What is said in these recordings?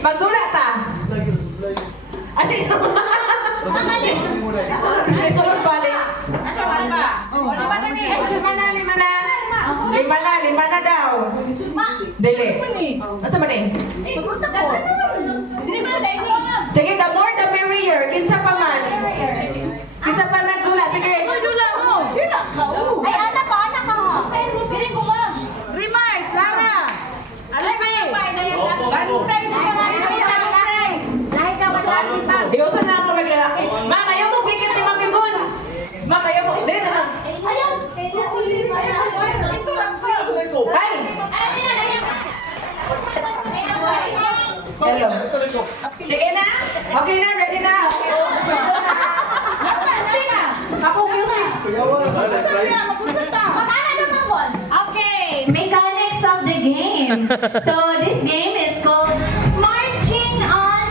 Magdula ta. Ano yun? Sulod balik. Lima na daw. Dili. Ano sa mani? Sige, the more the merrier. Kinsa pa man. Kinsa pa magdula. Sige. Magdula mo. Ay, anak ka mo. Dili ko ba? Remark, Lara. Alay, Bantay mo mga surprise. Lahat ka ba sa Iusan na ako maglalaki. Ma'am, ayaw mo gigit ni Ma'am Yvonne. Ma'am, ayaw mo. Dili na lang. Ayaw. Ay! Hello. Sige na? Okay na? Ready na? Ako music. Okay, mechanics of the game. So this game is called Marching on.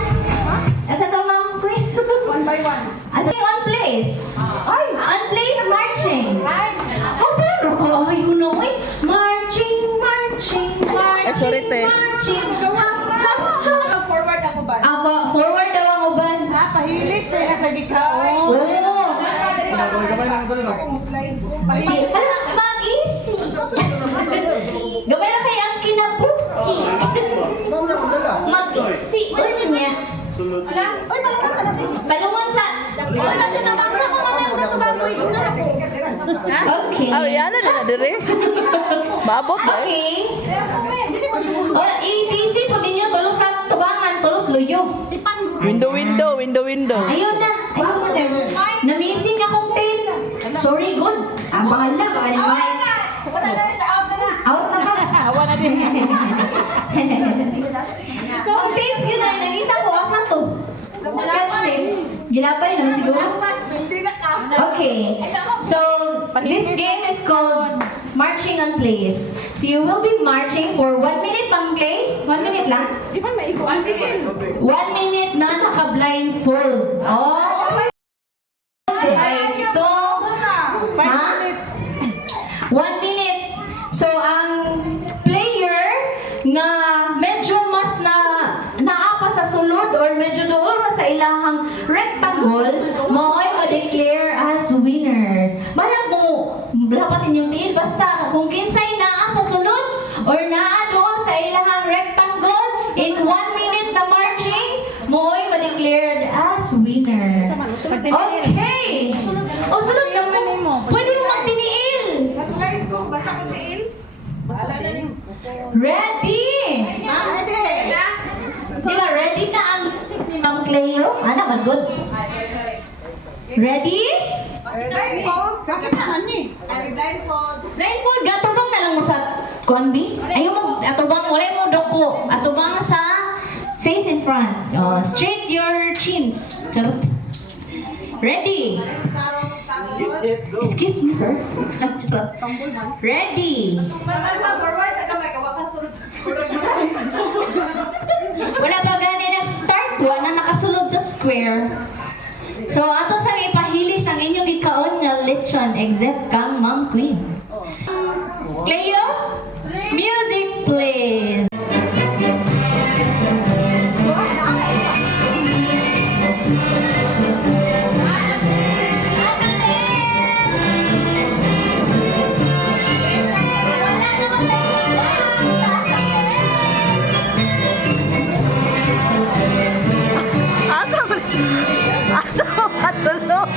Asa to, Ma'am Queen? One by one. On place. On place marching. Oh, sir. Oh, you know it. Marching. Sorry, te. Marching. Forward ako ba? Apo, forward daw ang uban. Pahilis sila sa gikay. Oh. Mag-easy. Gamay na kay ang kinabuhi. Mag-easy. Ano niya? Uy, malungan sa nabi. Balungon sa... Uy, nasa namangga ko mamangga sa baboy. Ina na po. Okay. Ah, yan na dire. Maabot ba? Okay. Oh, easy po ninyo. Tulos sa tubangan. Tulos luyo. Window. Ayun na. Na-missing akong tail. Sorry, good. Bahala ka ba naman? Out na ka. Awa na din. Kung tape yun ay nakita ko. Asan to? Sketch tape. Ginapay naman siguro. Okay. So, this game is called Marching on Place. So, you will be marching for 1 minute, Ma'am Clay. 1 minute lang. 1 minute na naka-blindfold. Oh, ay, ito. 5 minutes. 1 minute. So, ang player nga medyo mas naapa sa sulod or medyo doon sa ilahang rectangle, mao'y ma-declare as winner. Balag mo, lapasin yung tiil. Basta, kung kinsay naa sa sulod or naa doon sa ilahang rectangle, in 1 minute na marching, mao'y ma-declared as winner. Okay! O, sulod naman. Pwede mo magtiniil. Ready? Di ba, ready na ang music ni Ma'am Cleo? Ano, good. Ready? Blindfold, gatubang na lang mo sa Conby. Ayaw mo, atubang, wala mo doko. Atubang sa face in front. Oh, straight your chins. Charot. Ready? Excuse me, sir. Charot. Ready? Wala pa gani nag-start. Wala nakasulod sa square. So, ato sa ipahilis ang inyong ikaon nga lechon except kang Ma'am Queen. Cleo, music please. Asa mo matulog?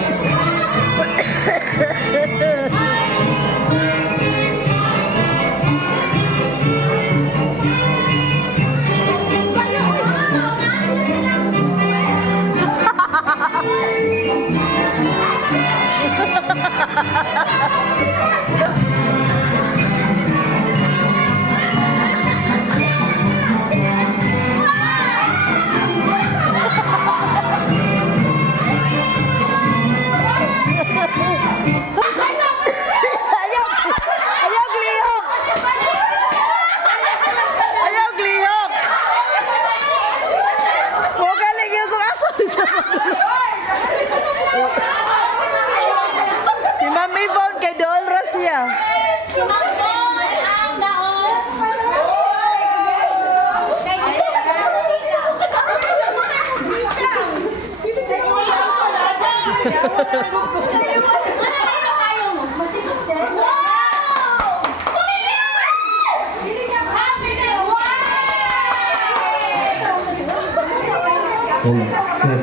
Yes.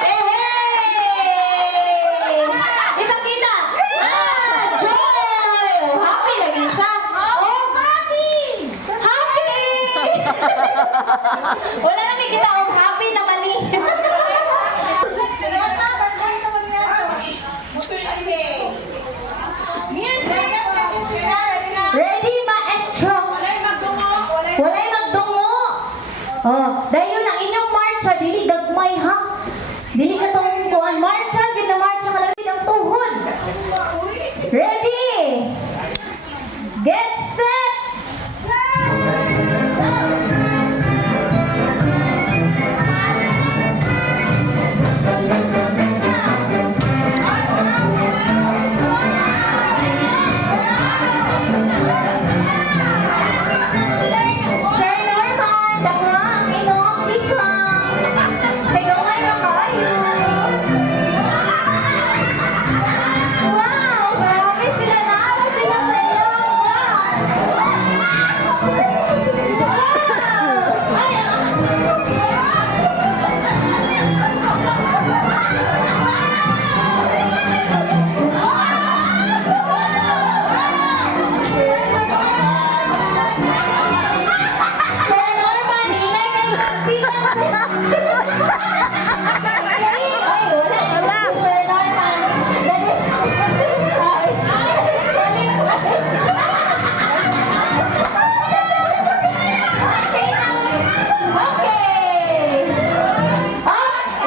Hey! Ipakita! Joy! Happy lagi siya. Oh, happy! Happy! Wala namin kita. Oh, happy naman ni. Ready, maestro? Walay magdungo. Oh, dayon ang inyong marcha, dili gagmay ha. Dili ka tong kuan marcha, ginamarcha malapit ang tuhod. Ready? Get set. Sir Norman, dagwa ang inyong tiklang. Tigungay na kayo. Wow, grabe sila na. Sila sa ilang box. Wow! Ay, Sir Norman, hinay kayo ng tigang. Ay, wala. Sir Norman, that is... Okay.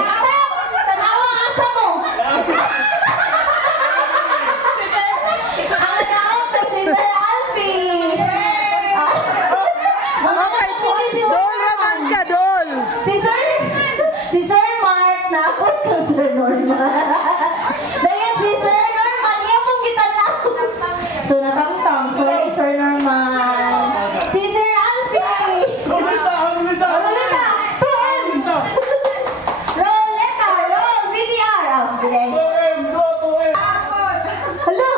Stop! Tanawa ang asa mo. Ang naong kay si Sir Alfie. Okay, Dol raman ka, Dol. Si Sir Mark, naabot ng Sir Norman. Dahil si Sir Norman, yan pong kita na. So, natangtang. Sorry, Sir Norman. Si Sir Alfie. Roleta. Roleta. Roll. VTR. Hello.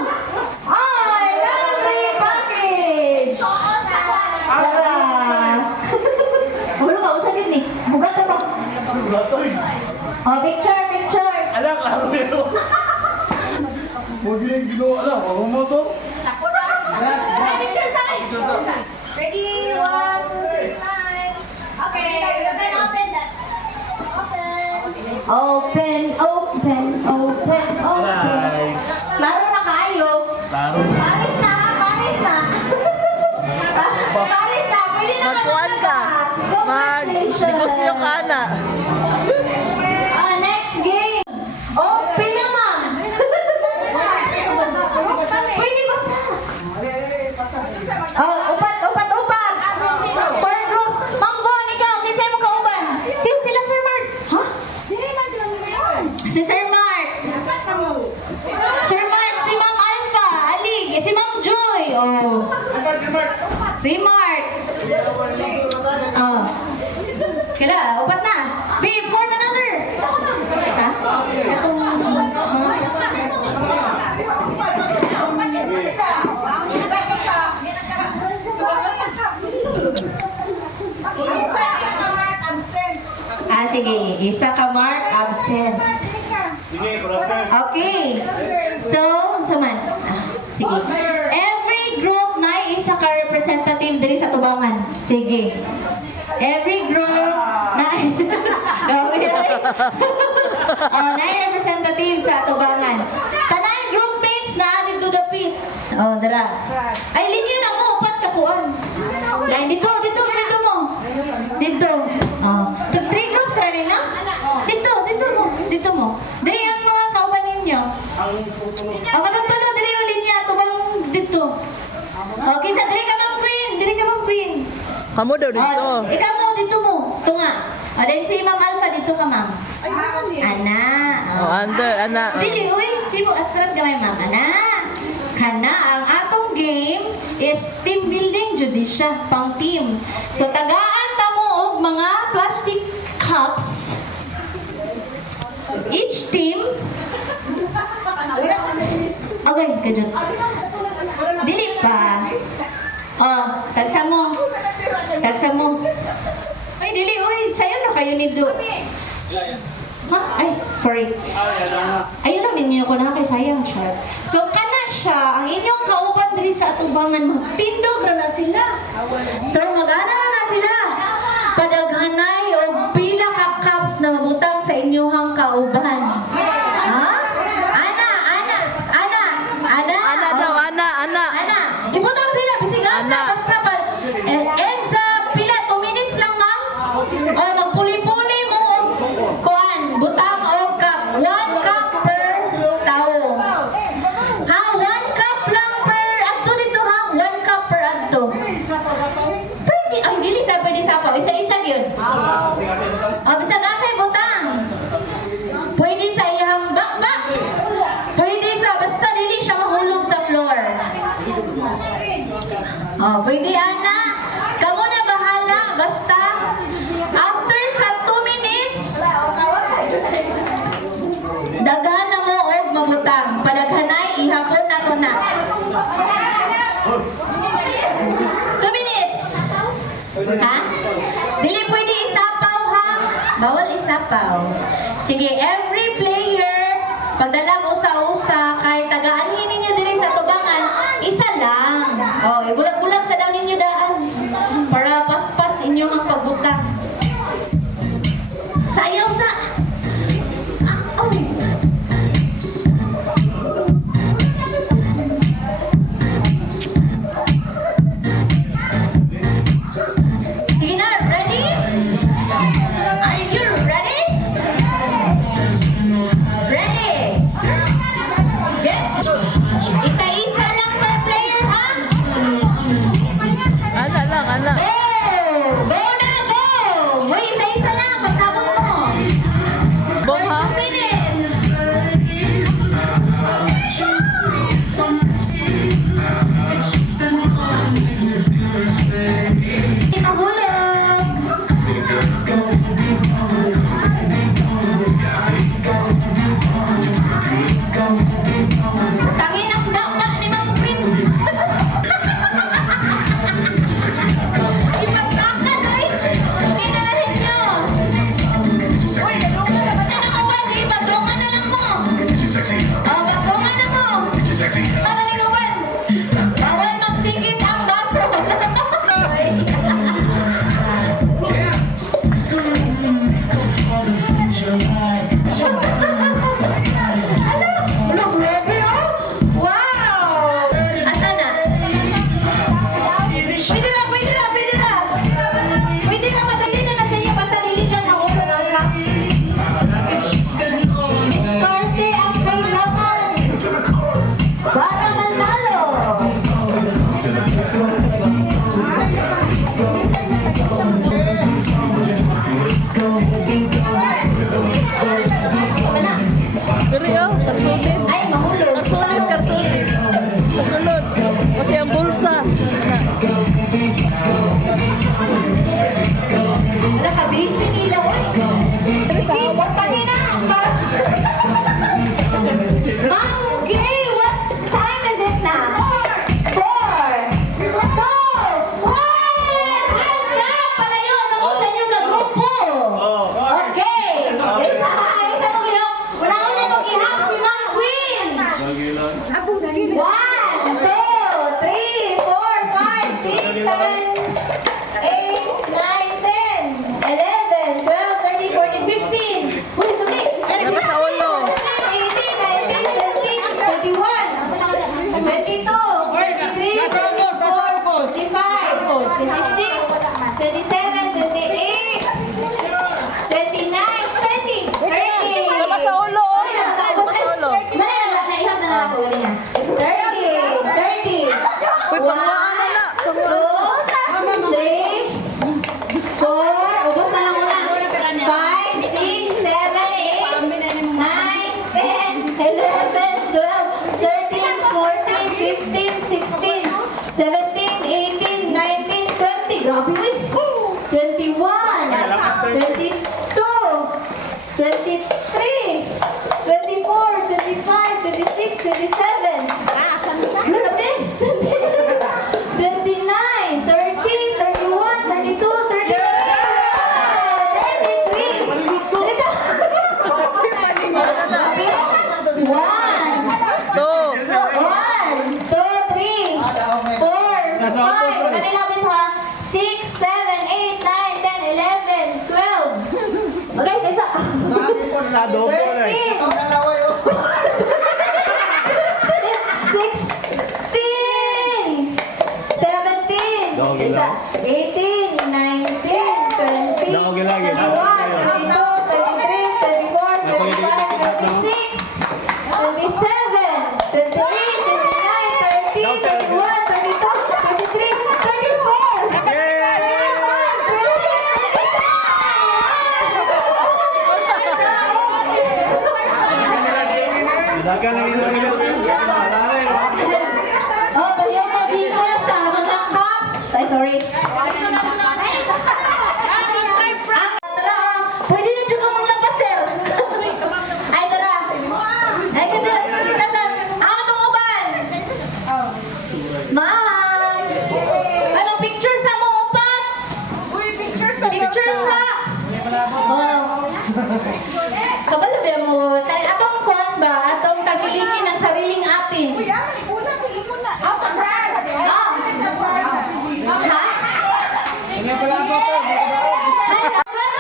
Ay, laundry package. Tara. Wala ka, usa din ni. Bugat na ba? Oh, picture. Alam, klaro yun. Huwag yung ginawa, alam, ako mo to. Picture side. Ready, 1, 2, 3, Okay, open that. Open. Laro na kayo. Klaro. Paris na. Pwede na Magkuhan ka. Mag-negosyo ka na. Next game. Pila ma'am. Pwede ba sa? Upat. Four groups. Ma'am Bon, ikaw, kinsay mo kauban? Sino sila, Sir Mark? Ha? Si Sir Mark. Sir Mark, si Ma'am Alpha, Alig, si Ma'am Joy. Oh. Remark. Oh. Kila, upat na. Babe, form another. Ha? Itong... Sige. Isa ka Mark, absent. Sige, brother. Okay. So, saman. Sige. Every group na isa ka representative diri sa tubangan. Sige. Every group na na representative sa tubangan. Tanan groupmates na added to the pit. Oh, dara. Ay, linya na mo. Upat ka kuan. Lain dito mo. Dito. Oh. Three groups na rin, na? Dito mo. Dali ang mga kauban ninyo. Matutulog, dali yung linya. Tubang dito. Okay, sa dali ka mang queen. Kamu daw dito. Ikaw mo, dito mo. Ito nga. Then si Ma'am Alpha, dito ka, ma'am. Ana. Oh, under, ana. Dili, uy. Sibo, atras gamay, ma'am. Ana. Kana, ang atong game is team building, judisya, pang team. So, tagaan ta mo og mga plastic cups. Each team. Okay, kajut. Dili pa. Oh, tagsa mo. Ay, dili, uy. Sayo no. kayo ni Do. Ha? Ay, sorry. Ayun lang ninyo ko na kay sayang siya. So kana siya, ang inyong kauban diri sa atubangan magtindog ra na sila. So mag-ana na sila. Padaghanay og pila ka cups na mabutang sa inyong kauban. Ha? Ana daw, ana. Ana, ibutang sila bisig asa Ana. basta pa. And sa pila 2 minutes lang ma'am. O magpuli-puli mo og kuan, butang og cup. 1 cup per tao. Ha, 1 cup lang per adto dito ha. 1 cup per adto. Pwede, ay dili sa pwede sa pa. Isa-isa gyud. O bisag asa butang. Pwede sa iyang bakbak. Pwede sa basta dili siya mahulog sa floor. Oh, pwede ana. Kamu na bahala basta after sa 2 minutes daghan na mo og mamutang. Padaghanay ihapon na ko na. 2 minutes. Ha? Dili pwede isapaw ha. Bawal isapaw. Sige, every player pagdalang usa-usa kahit tagaan ninyo diri sa tubangan, isa lang. Oh, bulag-bulag sa daw ninyo daan para paspas inyo ang pagbutang. Sayaw sa. Ah, oy. Sige na, ready? Are you ready? Ready? Yes. Isa-isa lang per player, ha? Ana. Go! Go na, go! Hoy, isa-isa lang. Pasabot mo. Bong ha? 2 minutes. Mahulog. Tangin ang bakbak ni Mang Pin. Ipasakan, oy. Inahin nyo. Sino ko ba? Sige, bagrongan na lang mo. Oh, bagrongan na mo. Palaligawan. Bawal magsigit ang baso. Ano? Ano? Grabe, oh. Wow! Asa na? Pwede na. Pwede na, madali na sa inyo. Basta dili siya mahulog ang cup. Diskarte ang kailangan para manalo. Diri oh, karsulis. Ay, mahulog. Karsulis. Kasulod. Kasi ang bulsa. Wala ka, busy nila, oy. Sige, pagpagin na. Okay, what time is it now? 4, 2, 1. Hands up! Palayo na mo sa inyong grupo. Okay. Isa mo gino. Una-una kong ihap si Ma'am Queen. 1, 2, 3, 4, 5, 6, 7, 8, 9, 10, 11, 12, 13, 14, 15. Uy, dumi. Dapat sa ulo. 18, 19, 20, 21, 22, 23, 24, 25, 26, 27, 28, 29, 30. Dapat sa ulo oh. Dapat sa ulo. Naihap na lang ako ganyan. 30, 30. Uy, pangwaan na na. 2, 3, 4, ubos na lang muna. 5, 6, 7, 8, 9, 10, 11, 12, 13, 14, 15, 16, 17, 18, 19, 20. Grabe, uy. 21, 22, 23, 24, 25, 26, 27. Grabe. 29, 30, 31, 32, 33, 33, Okay, isa. Adobo na eh. 16, 17, Dako isa, gila. 18, 19, 20, Dako gila, gila. 21, 22, 23, 24, 25, 26, 27, 28, 29, 30, 31, 32, 33, 34. Dagan na yun. Oh, kayo mag-iwa sa mga cups. Ay, sorry. Pwede na dyan ka mga pasir. Ay, tara. Ay, ka dyan. Ako itong uban. Ma'am. Anong picture sa mga upan? Picture sa. Oh. Kabalo ba mo? Atong kuhan ba? Atong tagilikin ng sariling atin.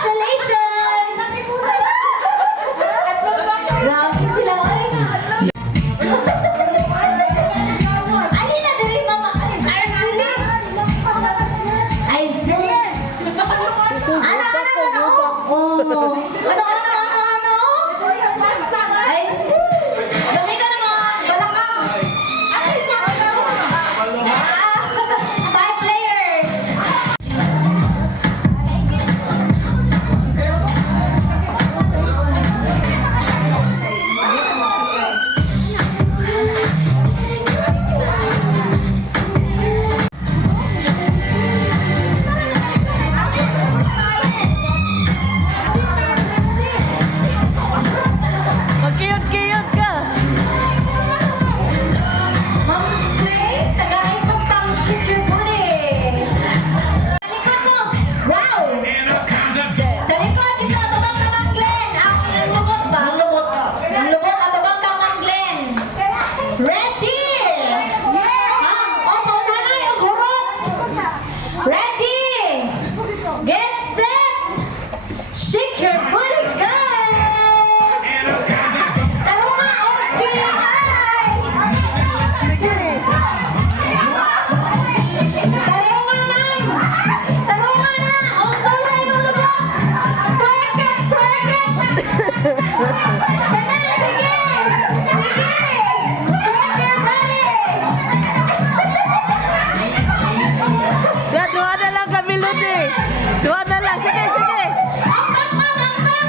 Congratulations! Grabe sila, oy. Alin na diri, mama? Arceli? Aizel? Ano? Oh. Ano? Aizel? Bakit ka naman? Balakang. 5 players. Magkiyot-kiyot ka. Ma'am Slay, tagahin mo pang shake your booty. Talikod mo. Wow! Talikod dito, tabang ka Mang Glenn. Ang lubot ba? Lubot. Ang lubot at tabang ka Mang Glenn. Ready? Opo, nanay, ang hurot. Ready? Get set. Shake your booty, guys. Tarunga, okay, ay. Tarunga na. Tarunga na. Ang tulay mo lubot. Twerk it, twerk it. Sige. Sige. Twerk your body. Yan, duha na lang kami, Ludi. Duha na lang. Sige, sige. Ambak, ma'am, ambak.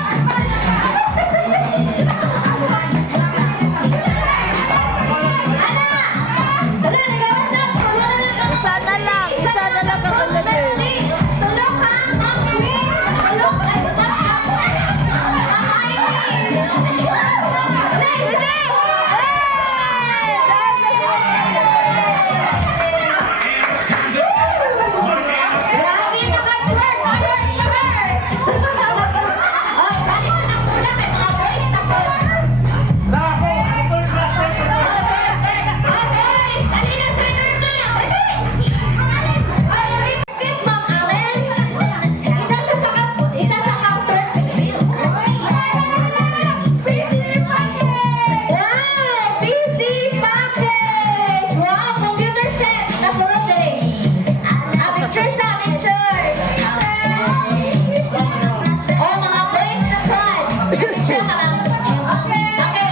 Ana. Wala, nagawas na. Wala na lang. Isa na lang. Isa na lang kami, Ludi. Tulog ka, ang queen. Tulog. Ay, basta. Grabe naka-twerk. Oy, balik mo ng pula. May mga boys na po. Okay, dali na, center na. Ay, repeat, Ma'am Allen. Isa sa counter. Wow, PC package. Wow, computer set. Nasunod din. Picture sa picture. Oh, mga boys na pod. Picture ka lang. Okay,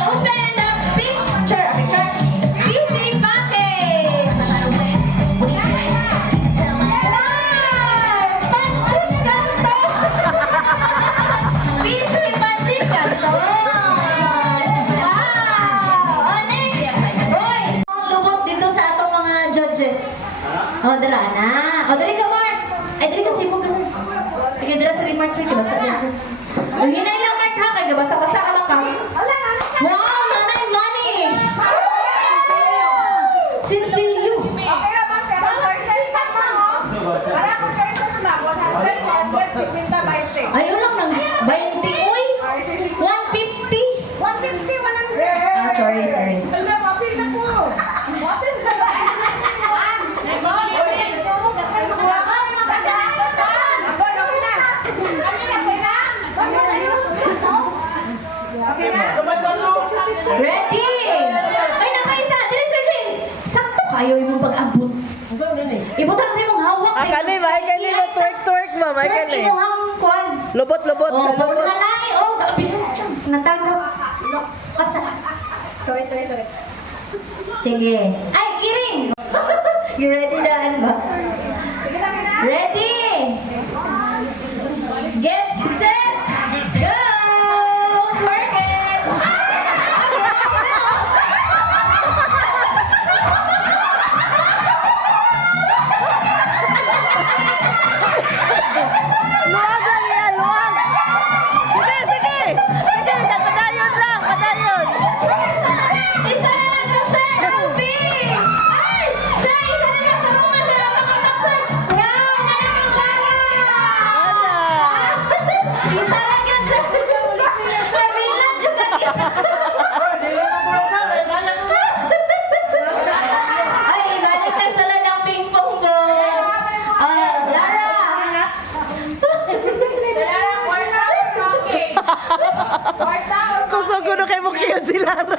open the picture. Picture. PC package. Wow! Pansit kanto! PC pansit kanto! Wow! Oh, next! Boys! Ang lubot dito sa atong mga judges. Oh, dara na. Oh, dali ka, Mark. Ay, dali ka, sibog ka. Sige, dara sa remark, sir. Basta din, sir. Ang hinay lang, Mark, ha? Kaya basa-basa ka lang ka. Wow, nanay money! Sinsilyo. Ayun lang ng 20, uy! 150! Ah, sorry, sorry. Ano Michael eh. Imuhang kwan. Lubot-lubot. Oh, Sa lubot. nanay, oh, natalo. Kasa. Sorry. Sige. Ay, Kiring! You ready na, ba? Ready! Get set! Go! Work it! Luwag lang yan, luwag. Sige. Padayon lang, padayon. Isa na lang ang sir! Ruby! Ay! Sir, isa na lang! Tulungan sila makapag-sir! Go! Manakang Lara! Wala. Isa lang yan, sir! Ay, bilang juga isa! Ay, balik na sila ng ping-pong balls! Lara! Kusog ko na kay Mukiyod si Lara.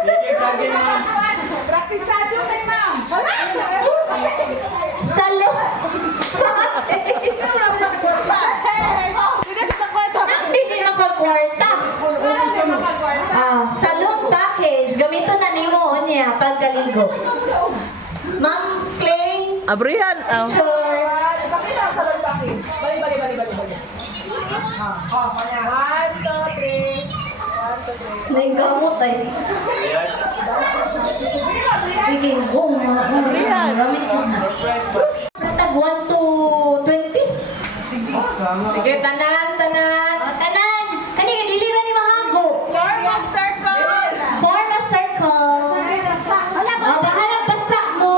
Sige, pumili. Kwarta or package? Okay. Salo. Hindi na pagkwarta. Salon package. Gamito na nimo niya pagkaligo. Ma'am Clay, Abrihan. sure. Naigamot ay. Sige, go. Abrihan. Gamit ko na. Tag 1 to 20. Sige, tanan. Tanan. Kanina, diliran ni Mahago. Form a circle. Bahalang basa mo.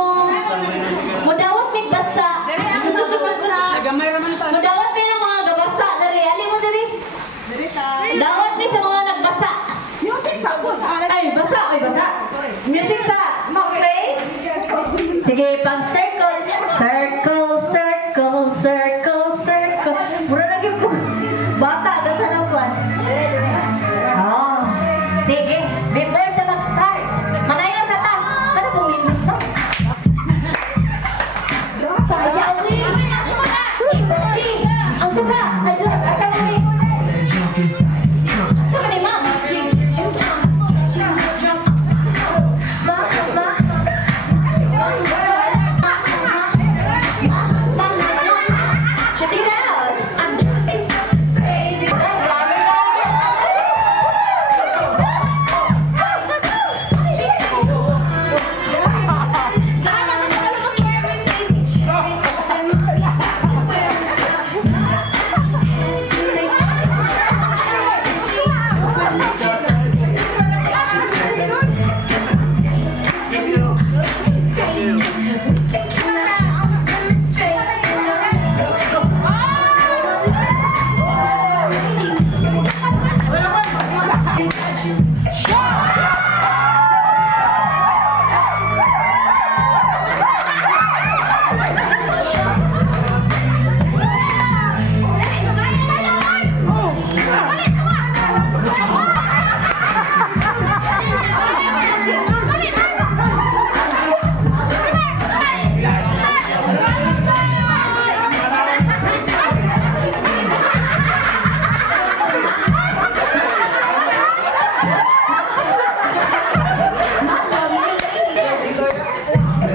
Mudawat may basa. Mudawat may ng mga gabasa. Dari, alin mo dari? Dawat may sa mga nagbasa. Ay, basa. Music sa Maclay. Sige, pag circle. Circle. Mura lagi po. Bata, ganda ng plan. Sige, before the mag-start. Manayaw sa ta. Ano pong lindot ba? Sayang eh. Ang suka. Ayun, asa mo eh. Asa mo ni ma'am? Check it out.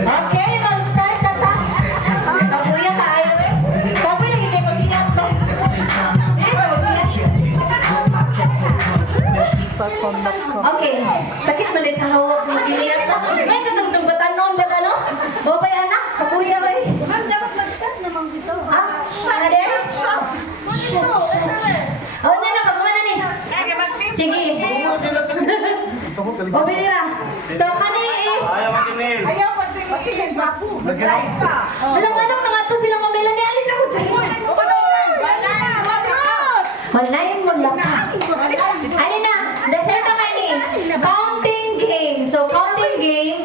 Okay, mag-start sa ta. Kapuya ka ayaw eh. Kapuya lagi kayo mag-ingat ko. Okay, sakit mo din sa hawak mo giniyat ba? May katungtong batanon ba no? Babay anak, kapuya ba eh? Ma'am, dapat mag-start naman dito. Sana din? Na, pag-umana ni. Sige. O, Bilira. So, kani is... Walang anak na nga to silang mamila ni Alin ako dyan. Online mo lang. Alin na, dasal ka kayo ni. Counting game. So, counting game,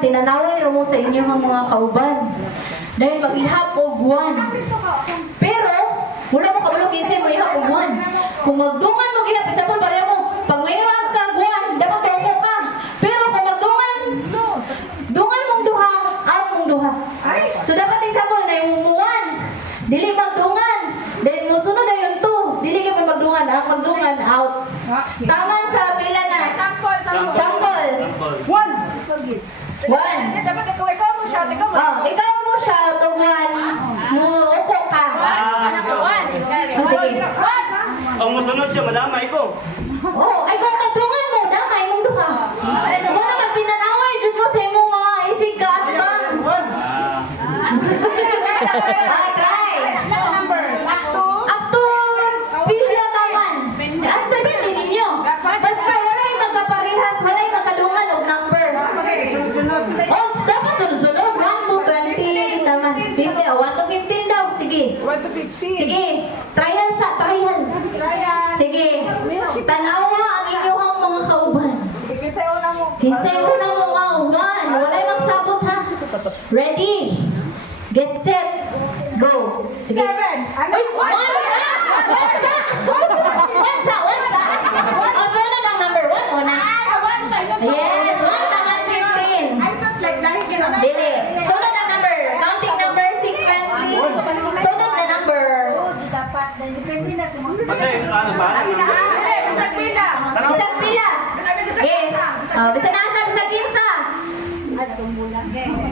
tinanaway mo sa inyong mga kauban. Dahil mag-ihap og 1. Pero, Kung magdungan mo gina, example, pareho mo, pag may iwan ka, guwan, dapat tuko ka. Pero kung magdungan, dungan mong duha, out mong duha. So dapat example, na yung umuwan, dili magdungan. Then musunod na yung 2, dili ka pa magdungan, ang magdungan, out. Taman sa pila na. Sample. 1. Dapat ikaw mo siya, ikaw mo. Oh, ikaw mo siya, tuwan, uko ka. Oh, sige. Ang musunod siya, madamay ko. Oh, ay kung magdungan mo, damay mong duha. Wala na magtinanaway, dyan mo sa imong mga isig ka at bang. Ah, try. Up to pilya taman. Ang sabihin din ninyo. Basta walay magkaparehas, walay magkadungan o number. Oh, dapat sunod-sunod. 1 to 20, taman. 50, 1 to 15 daw. Sige. 1 to 15. Sige. Trial sa trial. Sige. Tanawa ang inyong mga kauban. Kinsay mo na mga kauban. Walay magsabot ha. Ready? Get set. Go. Sige. 7. Ano? Uy, one sa. Oh, sunod ang number 1 una. Yes, 1 taman 15. Dili. Sunod ang number. Counting number sequentially. Sunod na number. Kasi, ano ba? Isang pila. Okay. Bisa na asa, bisa kinsa.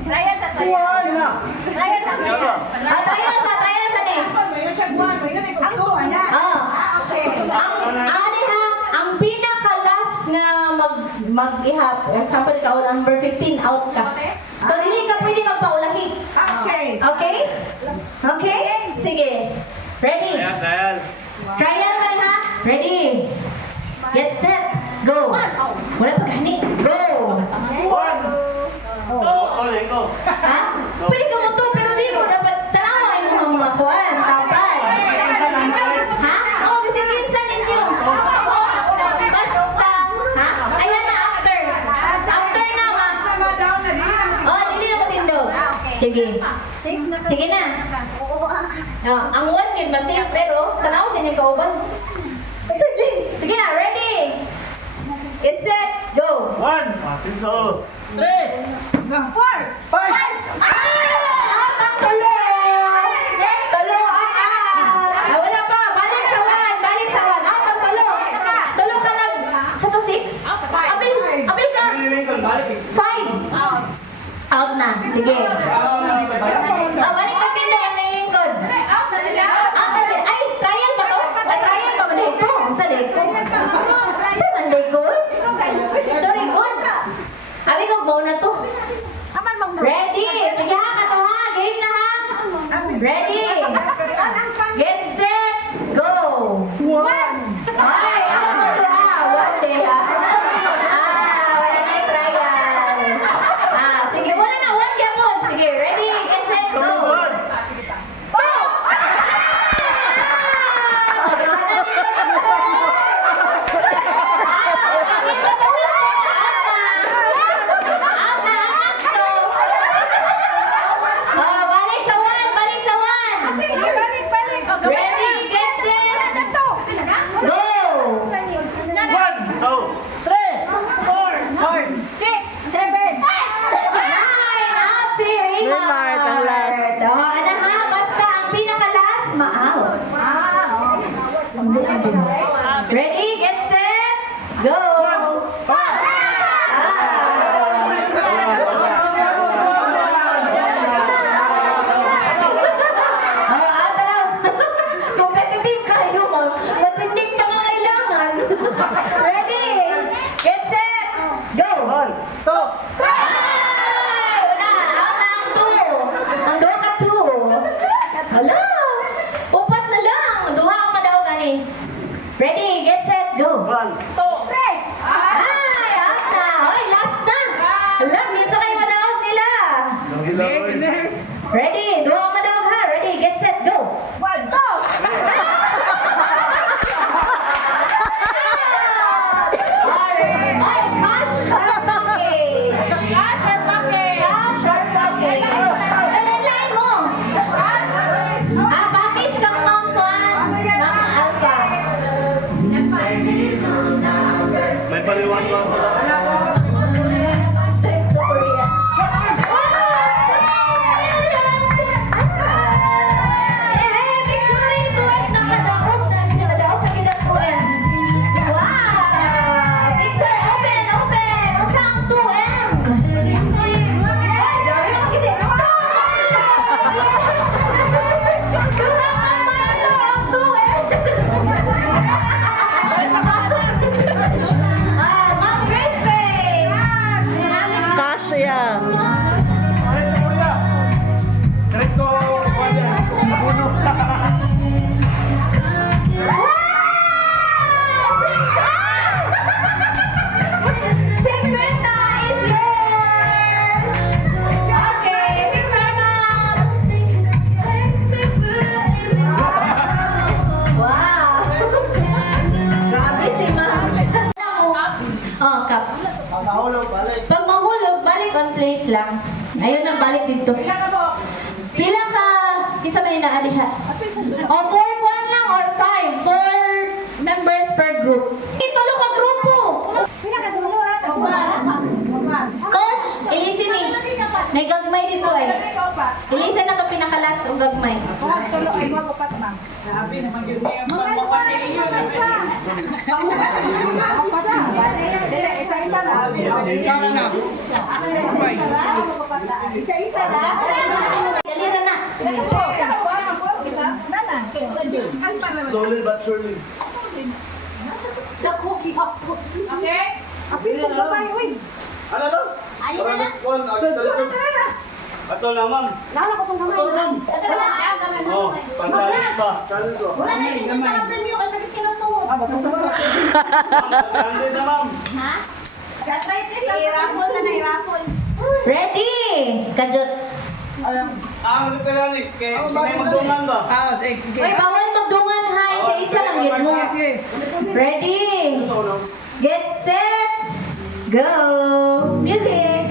Trial sa Ano? Trial sa ni. Ang pinaka-last na mag-ihap, example ka, number 15, out ka. So, hindi ka pwede magpaulahi. Okay? Okay? Sige. Ready? Trial. Trial man ha? Ready? Get set. Go. Wala pa gani. Go. Iko. Ha? Pwede ka mo to, pero di mo dapat tanawin mo ang mga kuwan. Tapan. Ha? Oh, bisig kinsan ninyo. Basta. Ha? Ayan na, after. After na, ma. Oh, dili na mo tindog. Sige. Sige na. Ang one game masig, pero tanaw sa inyong kauban. Sir James, sige na, ready? Get set, go. 1. Masinto. 4. 5. Ang tulo! Tulo ang out! Wala pa, balik sa 1, balik sa 1. Out ang tulo. Tulo ka lang. Sa to 6? Abil ka. Balik. 5. Out na, sige. Balik ka tinda yung nilingkod. Out na sila. Ay, trial ba to? Ay, trial pa man ito. Sa lekong. Sa man lekong? Sorry, good. Abi ko, go na to. Ready? Sige ha, kato ha. Game na ha. Ready? Get set. Go. 1. Ay, ako to ha. 1 day ha. Wala na yung trial. Sige, wala na. 1 gamon. Sige, ready? Get set. Go. 2. Balik sa 1, balik sa 1. Ready, get set. Go. 1. 2. 7. Nine, out si Raymart. Raymart, ang last. Ano ha, basta ang pinaka-last, ma-out. Ready, get set, go. Out na lang. Competitive kayo mo. Matindig na nga kailangan. Ready, get set, go. 1. 2. Ay! Wala! Out na ang 2. Ang 2 ka 2. Hala! Upat na lang. Duha ang madaw gani. Ready, get set, go. 1. Ay! Out na! Ay, last na! Hala, minsan kayo madaw nila. Ready, duha ang madaw ha. Ready, get set, go. 1, 2. Ay, cash or pocket? Cash or pocket? Alalay mo. Package kang Mount 1, Mama Alpha. baliwan ko. Kasya. Direct ko, napuno. Oh, Caps. Nakahulog, balik. Pag mahulog, balik on place lang. Ayun ang balik dito. Pila ka, kisa may naalihan. O, 4-1 lang or 5. 4 members per group. Itulo ka grupo. Coach, ilisin ni. May gagmay dito eh. Ilisin na ka pinakalas o gagmay. Dali ka na. Slowly but surely. Ano to? Ato lang, ma'am. Oh, pantalis pa. Grande na, ma'am. Ready? Kajot. Ang literal ni, kaya may magdungan ba? Uy, bawal magdungan ha. Isa-isa lang yun mo. Ready? Get set. Go. Music.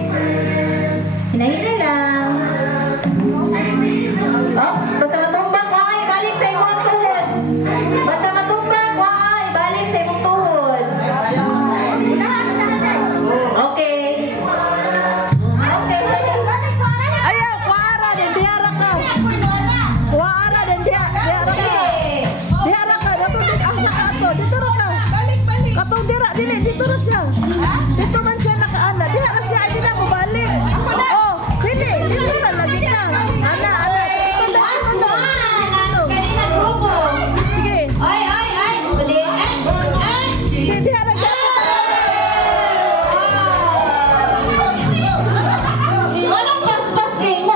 Hinahina lang. Oops, basta matumbang ko ay balik sa imong tuhod. Basta matumbang ko ay balik sa imong tuhod. Okay. Okay. Ayaw, kuara din, dihara ka. Kuara din, dihara ka. Dihara ka, natundin ang sa ato. Dito rin ka. Katong dira, dito rin siya. Dito man siya nakaana. Dihara siya, hindi na mo balik. Oh, dito na lagi ka. Ana. Kanina grupo. Sige. Ay. Sige, dihara ka. Anong pas-pas kayo mo?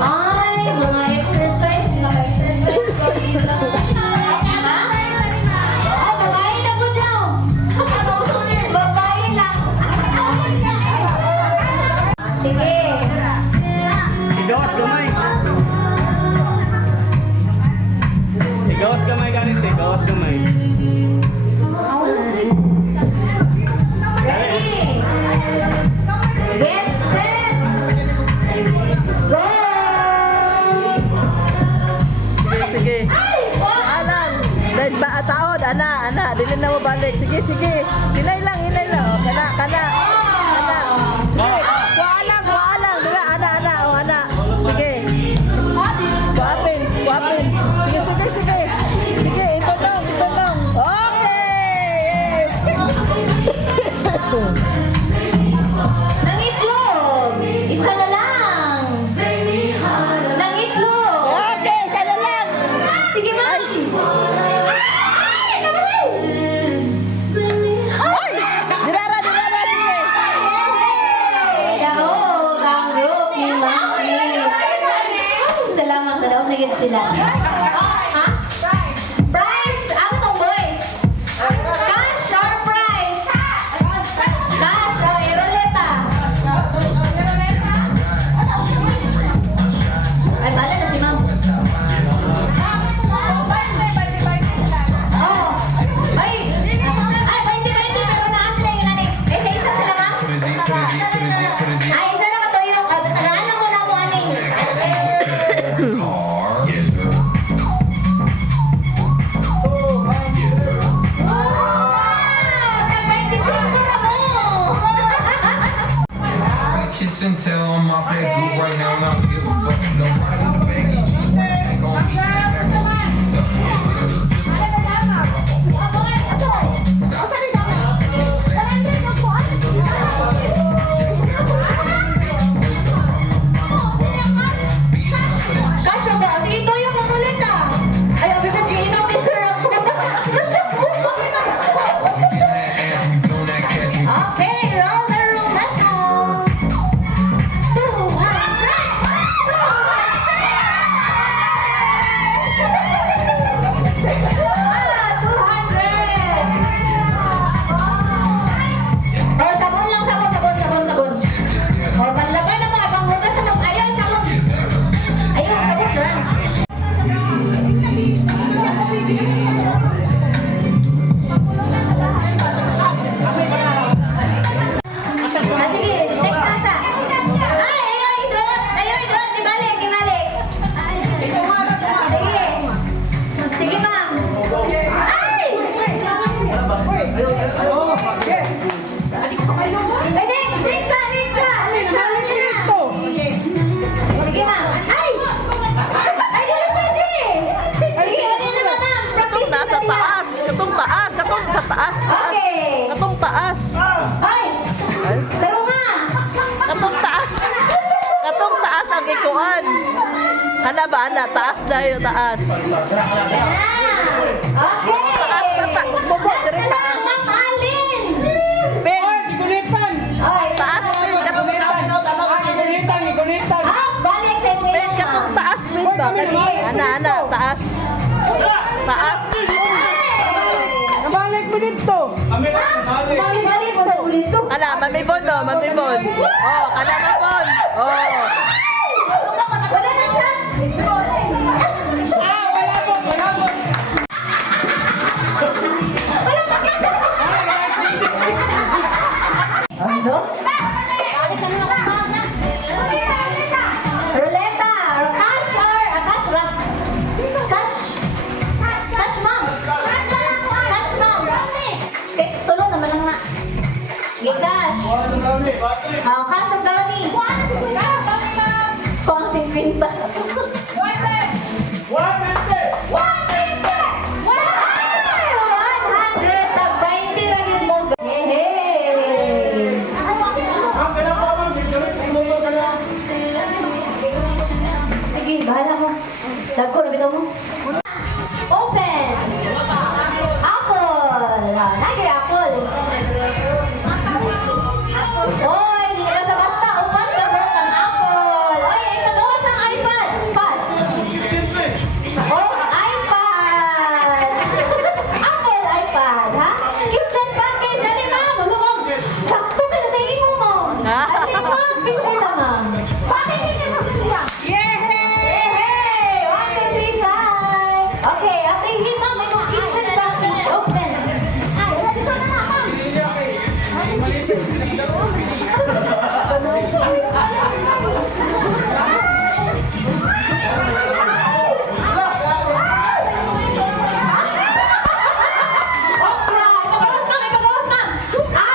Ay, mga exercise. Naka-exercise ko dito. Ha? Oh, babae na po daw. Babae lang. Sige. Igawas gamay. Igawas gamay ganit, igawas gamay. Ready? Get set. Go! Sige. Ay! Oh! Alam. Dahil ba ataod, ana. Dili na mo balik. Sige. Hinay lang. Oh, kana. Sige. Kualang. Dila, ana. Oh, ana. Sige. Kuapin. Sige. Sige, ito dong. Okay! Nangitlog! Isa na lang! Nangitlog! Okay, isa na lang. Sige, ma'am! Ay! Naman! Ay! Dirara, sige. Daog ang group ni Mami. Salamat na daw. Nagit sila. Ha? Prize! Ano tong boys? Cash or prize? Cash or iroleta? Ay, bala na si ma'am. Oh. Ay! Ay, 20 pero naas sila yun, ani. Isa sila, ma'am? Ay, isa na katuyo. Naalam mo na mo, aning. Kana ba, ana? Taas na yun, taas. Okay. Taas ba? Bubo, dire taas. Ma'am Alin. Pin, Okay. taas, pin. Balik sa inyo. Pin, katong taas, pin ba? Ana, taas. Taas. Kami na, mali. Balik mo sa ulit to. Ana, mamibon mo, mamibon. Oh, kana mamibon. Oh. Wala na siya. Ano? Ruleta, cash or cash rock? Cash. Cash ma'am. Cash ma'am. Tulong naman lang na. Gigas. Cash of Gani. Kung ang singpinta. Sige, bahala mo. Dagko, nabitaw mo. Open! Apple! Nagay apple. Oy, hindi na basta-basta. Open ka mo ang apple. Oy, ay pagawas ang iPad. Pad. Oh, iPad. Apple iPad, ha? Kitchen package. Dali, ma'am. Lumog. Sakto ka na sa imo mo. Dali, ma'am. Picture na, ma'am. Bakit hindi na siya? Yay! 1, 2, 3, sign. Okay, after him, ma'am, may kitchen package. Open. Ay, dito na na, ma'am. Okra! Ipagawas, ma'am! Ipagawas, ma'am! Suka!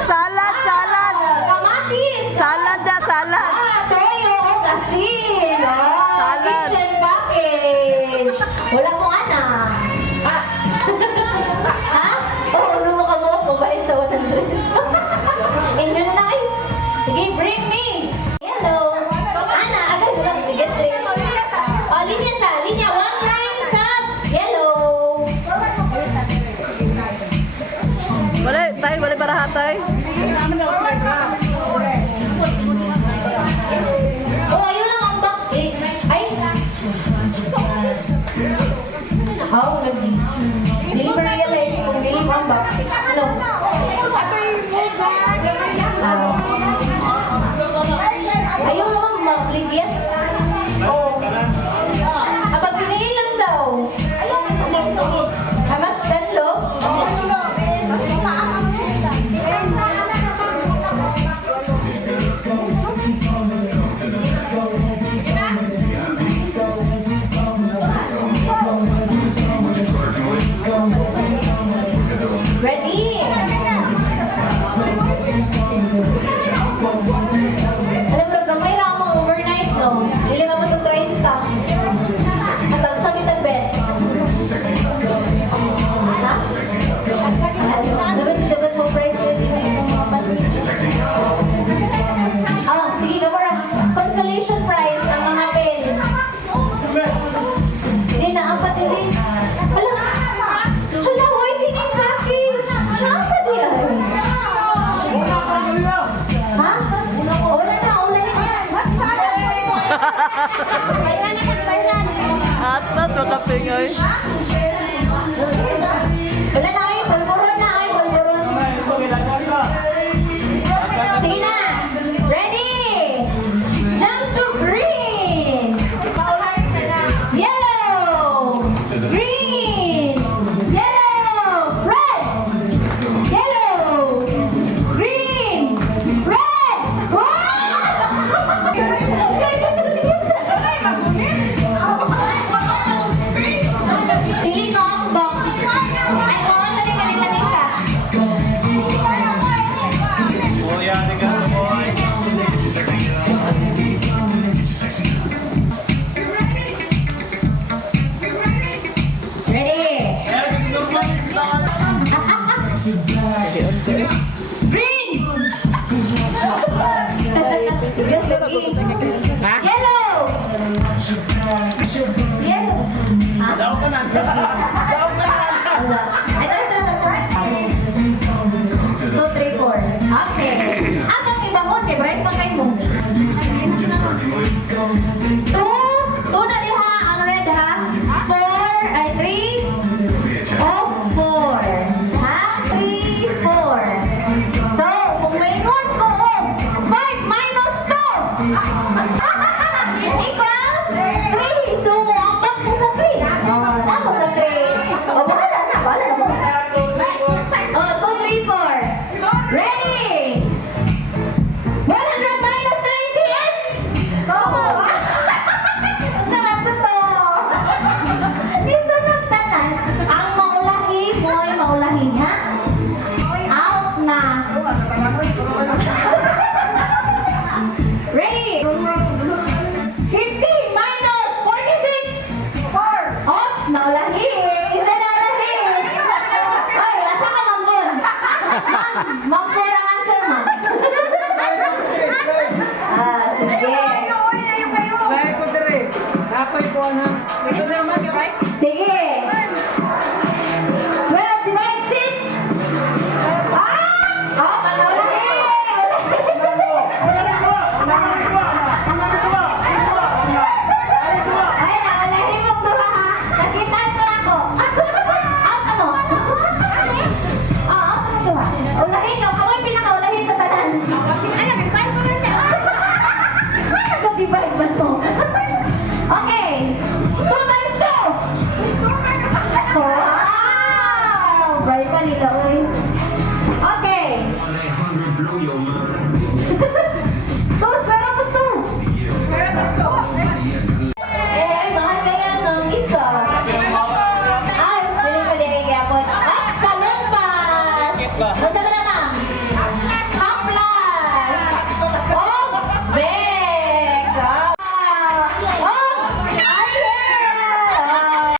Salad, salad. Kamatis! Salad na, salad. Toyo o asin! Salad. Kitchen package! Wala mo ana! Ha? Oo, nuno ka mo ako. Balik sa 100. Inyo na kayo. Sige, bring me! Hello! Ana, agad mo lang. Sige, straight. Linya sa, linya. One line sa yellow. Wala barahatay. Oh, ayun lang ang back. Ay! Oh, hindi pa realize kung hindi mo ang back. Ano? Ayun lang ang mag-ligyas. Oh. Kapag pinili lang daw. Mas galo. Ready? Alam mo, gamay na ako overnight, no? Dili naman ito 30. At ang sakit ang bed. Ha? Dapat siya ba surprise din yung mga pati? Sige, Gabara. Consolation prize ang mga pen. Hindi na, apat hindi. Hala, why tingin package? Apat yan. Ha? Wala na, wala na. Atat, makapingoy. Wala na kayo, pulburon na kayo, pulburon. Sige na. Ready? Jump to green. Yellow. Green. Yellow. Red. Yellow. Green. Red. Pili ka ang box. Sige.